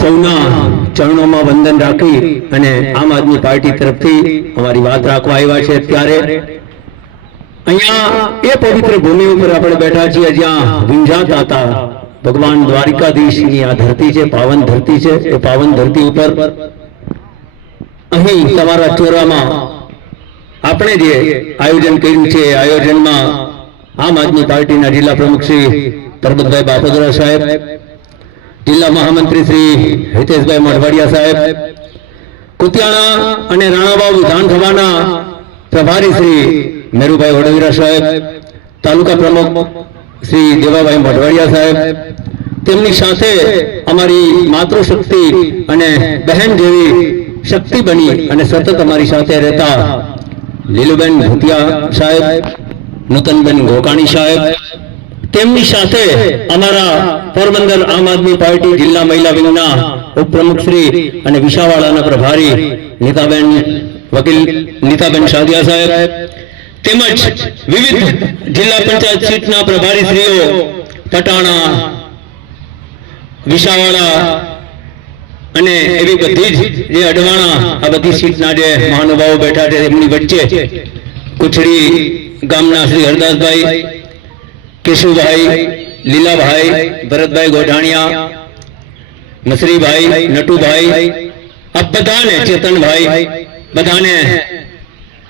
સૌના ચરણોમાં વંદન રાખી અને આમ આદમી પાર્ટી તરફથી અમારી વાત રાખવા આવ્યા છે। ત્યારે અહીંયા એ પવિત્ર ભૂમિ ઉપર આપણે બેઠા છીએ જ્યાં વિંજાતા હતા ભગવાન દ્વારિકાધીશની આ ધરતી છે, પાવન ધરતી છે। એ પાવન ધરતી ઉપર અહીં તમારા ચોરામાં આપણે જે આયોજન કર્યું છે એ આયોજનમાં આમ આદમી પાર્ટીના જિલ્લા પ્રમુખ શ્રી પરબતભાઈ બાપોદરા સાહેબ, જિલ્લા મહામંત્રી શ્રી હિતેશભાઈ મોઢવાડિયા સાહેબ, કુતિયાણા અને રાણાવાવ વિધાનસભાના પ્રભારી શ્રી મેરુભાઈ વડોદરા સાહેબ, તાલુકા પ્રમુખ શ્રી દેવાભાઈ મોઢવાડિયા સાહેબ, તેમની સાથે અમારી માતૃશક્તિ અને બહેન જેવી શક્તિ બની અને સતત અમારી સાથે રહેતા લીલુબેન ભૂતિયા સાહેબ, નૂતનબેન ગોકાણી સાહેબ, તેમની સાથે અમારા પોરબંદર આમ આદમી પાર્ટી જિલ્લા મહિલા વિંગના ઉપપ્રમુખ શ્રી અને વિસાવાડાના પ્રભારી નીતાબેન વકીલ નીતાબેન સાદિયા સાહેબ, તેમજ વિવિધ જિલ્લા પંચાયત સીટના પ્રભારી શ્રીઓ પટાણા, વિસાવાડા અને એવી બધી જ જે અડવાણા આ બધી સીટના જે મહાનુભાવો બેઠા છે એમની વચ્ચે કુછડી ગામના શ્રી હરદાસભાઈ, કેશુભાઈ, લીલાભાઈ, ભરતભાઈ ગોઢાણિયા, નસરીભાઈ, નટુભાઈ, આ બધાને, ચેતનભાઈ, બધાને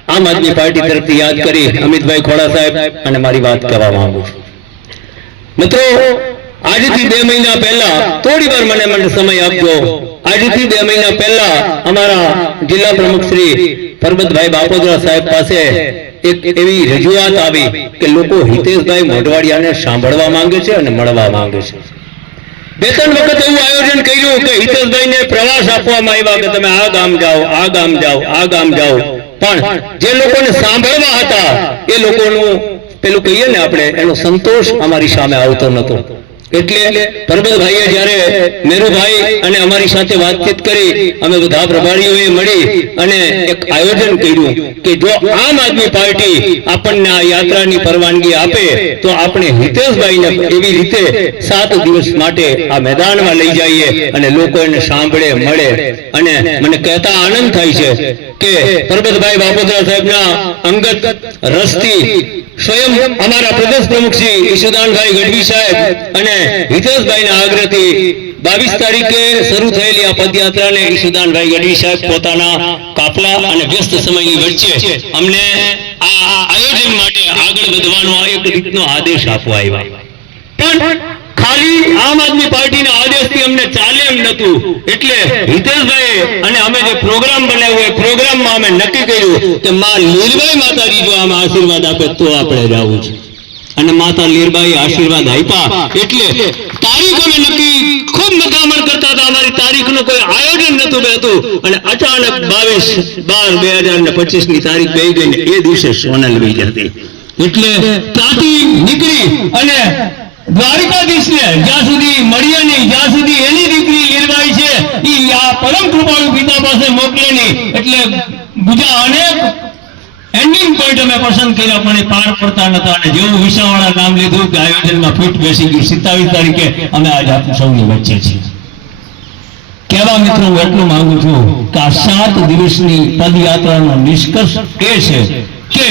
આમ આદમી પાર્ટી તરફથી યાદ કરી અમિતભાઈ ખોડા સાહેબ અને મારી વાત કહેવા માંગુ છું। મિત્રો, આજથી 2 મહિના પહેલા થોડી વાર મને સમય આપજો। આજથી 2 મહિના પહેલા અમારા જિલ્લા પ્રમુખ શ્રી પરબતભાઈ બાપોદરા સાહેબ પાસે એક એવી રજૂઆત આવી કે લોકો હિતેશભાઈ મોઢવાડિયાને સાંભળવા માંગે છે અને મળવા માંગે છે। 2-3 વખત એવું આયોજન કર્યું કે હિતેશભાઈને પ્રવાસ આપવામાં આવ્યા કે તમે આ ગામ જાઓ, આ ગામ જાઓ, આ ગામ જાઓ, પણ જે લોકોને સાંભળવા હતા એ લોકોનું પેલું કહીએ ને આપણે એનો સંતોષ અમારી સામે આવતો નહોતો। એટલે પરબતભાઈએ જ્યારે મેરુભાઈ અને અમારી સાથે વાતચીત કરી, અમે બધા પ્રભારીઓએ મળી અને એક આયોજન કર્યું કે જો આમ આદમી પાર્ટી આપણને આ યાત્રાની પરવાનગી આપે તો આપણે હિતેશભાઈને એવી રીતે 7 દિવસ માટે આ મેદાનમાં લઈ જઈએ અને લોકો એને સાંભળે, મળે। અને મને કહેતા આનંદ થાય છે કે પરબતભાઈ બાપોદરા સાહેબના અંગત રસથી સ્વયં અમારા પ્રદેશ પ્રમુખ શ્રી ઈશુદાનભાઈ ગઢવી સાહેબ અને હિતેશભાઈના આગ્રહથી 22 તારીખે શરૂ થયેલી આ પદયાત્રાને ઈશુદાનભાઈ ગઢવી સાહેબ પોતાના કાફલા અને વ્યસ્ત સમયની વચ્ચે અમને આ આયોજન માટે આગળ વધવાનો એક રીતનો આદેશ આપવા આવ્યા। પણ ખાલી આમ આદમી પાર્ટીના આદેશથી અમને ચાલે એમ નતું, એટલે હિતેશભાઈ અને અમે જે પ્રોગ્રામ બનાવ્યો એ પ્રોગ્રામમાં અમે નક્કી કર્યું કે માં લીલબાઈ માતાજી જો આમાં આશીર્વાદ આપે તો આપણે જવું છે। અને માતા લીરબાઈ આશીર્વાદ આપ્યા એટલે તારીખ અમે નક્કી ખૂબ મથામણ કરતા હતા, અમારી તારીખનું કોઈ આયોજન નતું બેતું અને અચાનક 22/12/2025 ની તારીખ ગઈ ગઈ ને એ દિવસે સોનલ વહી જતી। એટલે ત્યાંથી નીકળી અને દ્વારિકાધીશને જ્યાં સુધી મળીએ નહીં, જ્યાં સુધી એની દીકરી લીરબાઈ છે એ આ પરમ કૃપાળુ પિતા પાસે મોકલે નહીં, એટલે બીજા અનેક એન્ડિંગ પોઈન્ટ અમે પસંદ કર્યા પણ એ પાર પડતા નતા। અને જેવું વિસાવાળા નામ લીધું કે આયોજનમાં ફિટ બેસી ગયું। 27 તારીખે અમે આજ આપું સૌની વચ્ચે છીએ। કેવા મિત્રો, હું એટલું માંગુ છું કે આ 7 દિવસની પદયાત્રાનો નિષ્કર્ષ એ છે કે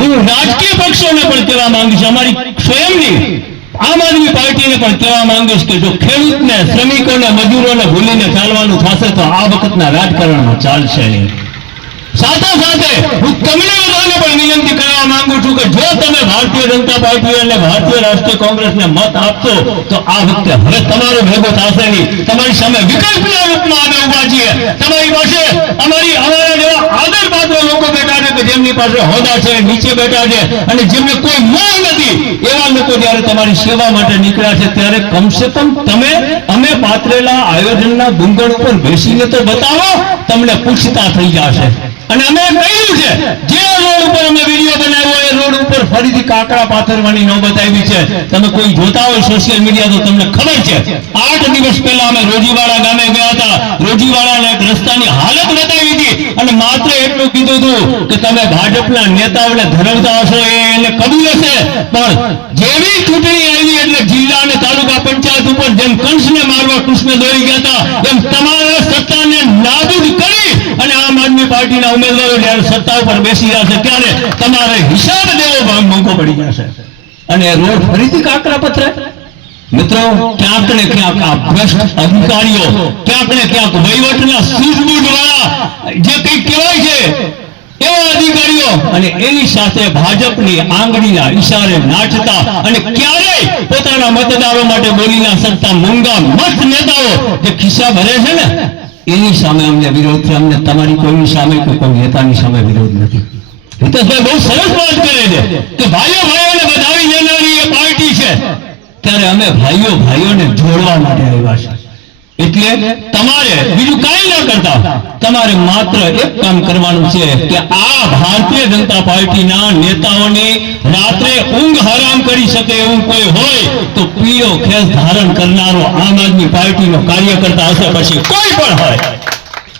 હું રાજકીય પક્ષોને પણ કહેવા માંગુ છું, અમારી સ્વયંની આમ આદમી પાર્ટીને પણ કહેવા માંગીશ કે જો ખેડૂતને, શ્રમિકોને, મજૂરોને ભૂલીને ચાલવાનું થશે તો આ વખતના રાજકારણમાં ચાલશે નહીં। સાથે સાથે હું તમને બધાને પણ વિનંતી કરવા માંગુ છું કે જો તમે ભારતીય જનતા પાર્ટી અને ભારતીય રાષ્ટ્રીય કોંગ્રેસને મત આપશો તો આ વખતે હવે તમારો ભેગો થશે નહીં। તમારી સામે વિકલ્પના રૂપમાં અમે ઉભા છીએ। તમારી પાસે અમારા જેવા આદરપાત્ર લોકો બેઠા છે કે જેમની પાસે હોદ્દા છે, નીચે બેઠા છે અને જેમને કોઈ મોહ નથી, એવા લોકો જયારે તમારી સેવા માટે નીકળ્યા છે ત્યારે કમસે કમ તમે અમે પાત્રેલા આયોજનના ગુંગળ ઉપર બેસીને તો બતાવો, તમને પૂછતા થઈ જશે। અને અમે કહ્યું છે જે રોડ ઉપર અમે વિડીયો બનાવ્યો એ રોડ ઉપર ફરીથી કાકડા પાથરવાની નોબત આવી છે। તમે કોઈ જોતા હોય સોશિયલ મીડિયા તો તમને ખબર છે 8 દિવસ પહેલા અમે રોજીવાડા ગામે ગયા હતા હતા, રોજીવાળાના એક રસ્તાની હાલત બતાવી હતી અને માત્ર એટલું કીધું હતું કે તમે ભાજપના નેતાઓને ધરાવતા હશો એને કબૂલ હશે, પણ જેવી ચૂંટણી આવી એટલે જિલ્લા અને તાલુકા પંચાયત ઉપર જેમ કંસને મારવા કૃષ્ણ દોડી ગયા હતા એમ તમારા સત્તાને નાબૂદ કરી અને આમ આદમી પાર્ટીના ઉમેદવારો જ્યારે સત્તા ઉપર બેસી રહ્યા છે ત્યારે તમારે હિસાબ દેવો મોંઘો પડી જશે અને રોડ ફરીથી કાકરા પથરે. મિત્રો, ક્યાંક ને ક્યાંક આ ભ્રષ્ટ અધિકારીઓ, ક્યાંક ને ક્યાંક વહીવટના સૂઝબૂઝવાળા જે કંઈ કહેવાય છે એવા અધિકારીઓ અને એની સાથે ભાજપની આંગળીના ઈશારે નાચતા અને ક્યારેય પોતાના મતદારો માટે બોલી ના શકતા મૂંગા મસ્ત નેતાઓ જે ખિસ્સા ભરે છે ને એની સામે અમને વિરોધ છે. અમને તમારી કોઈની સામે કે કોઈ નેતાની સામે વિરોધ નથી. હિતેશભાઈ બહુ સરસ વાત કરે છે કે ભાઈઓ ભાઈઓને વધાવી દેનારી એ પાર્ટી છે, ત્યારે અમે ભાઈઓ ભાઈઓને જોડવા માટે આવ્યા છે. એટલે તમારે બીજું કાંઈ ના કરતા, તમારે માત્ર એક કામ કરવાનું છે કે આ ભારતીય જનતા પાર્ટીના નેતાઓની રાત્રે ઊંઘ હરામ કરી શકે એવું કોઈ હોય તો પીળો ખેસ ધારણ કરનારો આમ આદમી પાર્ટીનો કાર્યકર્તા હશે, પછી કોઈ પણ હોય.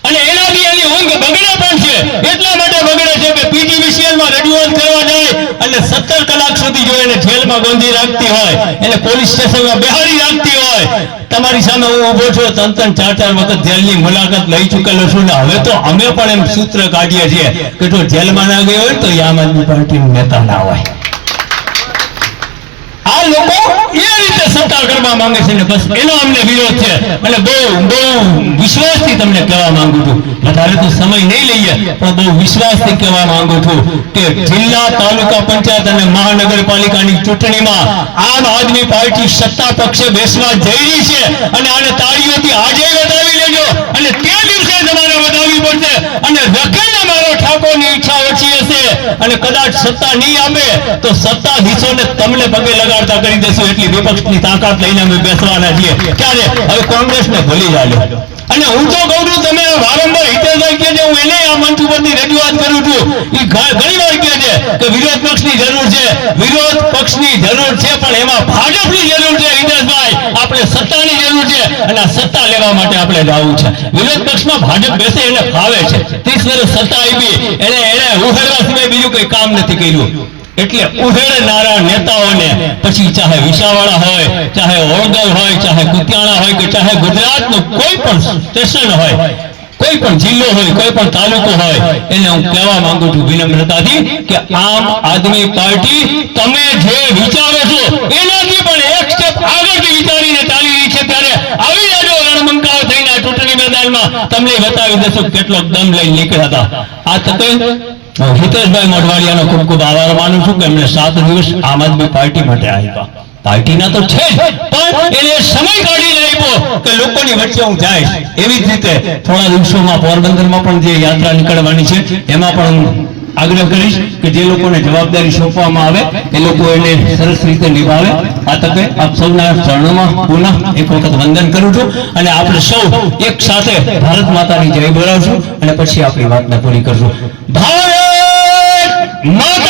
અને એનાથી એની ઊંઘ બગડે પણ છે. એટલા માટે બગડે છે કે પીટીવીસીએલમાં રજૂઆત કરવા જાય અને 17 કલાક સુધી જો એને જેલમાં ગોંધી રાખતી હોય, એને પોલીસ સ્ટેશનમાં બેહાડી રાખતી હોય. તમારી સામે હું ઉભો છું, 3-4 વખત જેલની મુલાકાત લઈ ચૂકેલો છું ને હવે તો અમે પણ એમ સૂત્ર કાઢીએ છીએ કે જો જેલમાં ના ગયો હોય તો આમ આદમી પાર્ટીનો નેતા ના હોય. આ લોકો એ રીતે સત્તા કરવા માંગે છે ને બસ એનો અમને વિરોધ છે. અને બહુ વિશ્વાસથી તમને કહેવા માંગુ છું, વધારે તો સમય નહીં લઈએ પણ બહુ વિશ્વાસથી કહેવા માંગુ છું કે જિલ્લા, તાલુકા પંચાયત અને મહાનગરપાલિકાની ચૂંટણીમાં આમ આદમી પાર્ટી સત્તા પક્ષે બેસવા જઈ રહી છે અને આને તાળીઓથી આજે વધાવી લેજો અને તે દિવસે તમારે વધાવવી પડશે. અને રખેને મારો ઠાકોરની ઈચ્છા ઓછી હશે અને કદાચ સત્તા નહીં આપે તો સત્તાધીશોને તમને પગે લગાડતા કરી દેશું એટલી વિપક્ષની તાકાત લઈને અમે બેસવાના છીએ. ત્યારે હવે કોંગ્રેસને ભૂલી જાજો. અને હું તો કહું છું, તમે વારંવાર હિતેશભાઈ કહે છે, હું એને આ મંચ ઉપરથી રજૂઆત કરું છું, એ ઘણી વાર કહે છે કે વિરોધ પક્ષની જરૂર છે. વિરોધ પક્ષની જરૂર છે પણ એમાં ભાજપની જરૂર છે. હિતેશભાઈ, આપણે સત્તાની જરૂર છે અને આ સત્તા લેવા માટે આપણે જવું છે. વિરોધ પક્ષમાં ભાજપ બેસે એને ફાવે છે. 30 વર્ષ સત્તા આપી એને ઉહેડવા સિવાય બીજું કોઈ કામ નથી કર્યું. એટલે ઉહેડનારા નેતાઓને પછી ચાહે વિસાવાડા હોય, ચાહે ઓળગાવ હોય, ચાહે કુતિયાણા હોય કે ચાહે ગુજરાતનું કોઈ પણ સ્ટેશન હોય, કોઈ પણ જિલ્લો હોય, કોઈ પણ તાલુકો હોય, એને હું કહેવા માંગુ છું વિનમ્રતાથી કે આમ આદમી પાર્ટી તમે જે વિચારો છો એનાથી પણ એક સ્ટેપ આગળથી વિચારીને ચાલી રહી છે. ત્યારે આવી જાજો રણબંકાઓ થઈને ચૂંટણી મેદાનમાં, તમને બતાવી દેશું કેટલો દમ લઈને નીકળ્યા હતા. આ તકે હિતેશભાઈ મોઢવાડિયાનો ખૂબ ખૂબ આભાર માનું છું કે એમણે 7 દિવસ આમ આદમી પાર્ટી માટે આપ્યા. પાર્ટીના તો છે પણ એને સમય કાઢીને આપ્યો કે લોકોની વચ્ચે હું જાય. એવી જ રીતે થોડા દિવસોમાં પોરબંદરમાં પણ જે યાત્રા નીકળવાની છે એમાં પણ હું આગ્રહ કરીશ કે જે લોકોને જવાબદારી સોંપવામાં આવે એ લોકો એને સરસ રીતે નિભાવે. આ તકે આપ સૌના ચરણોમાં પુનઃ એક વખત વંદન કરું છું અને આપણે સૌ એક સાથે ભારત માતાની જય બોલાવશું અને પછી આપણી વાતને પૂરી કરશું. ભારત માતા